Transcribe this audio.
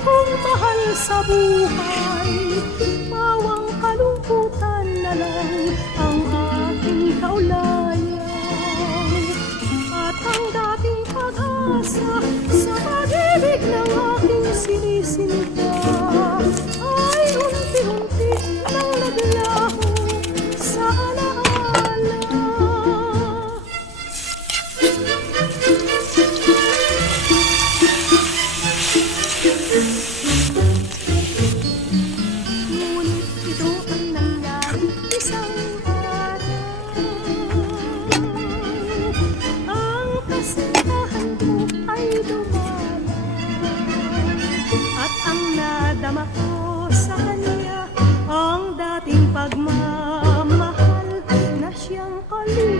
kong mahal sa buhay. Bawang kalungkutan na lang ang aking Ngunit ito ang nangyari isang araw. Ang kasintahan ko ay dumala. At ang nadama ko sa kanya, ang dating pagmamahal na siyang kalimutan.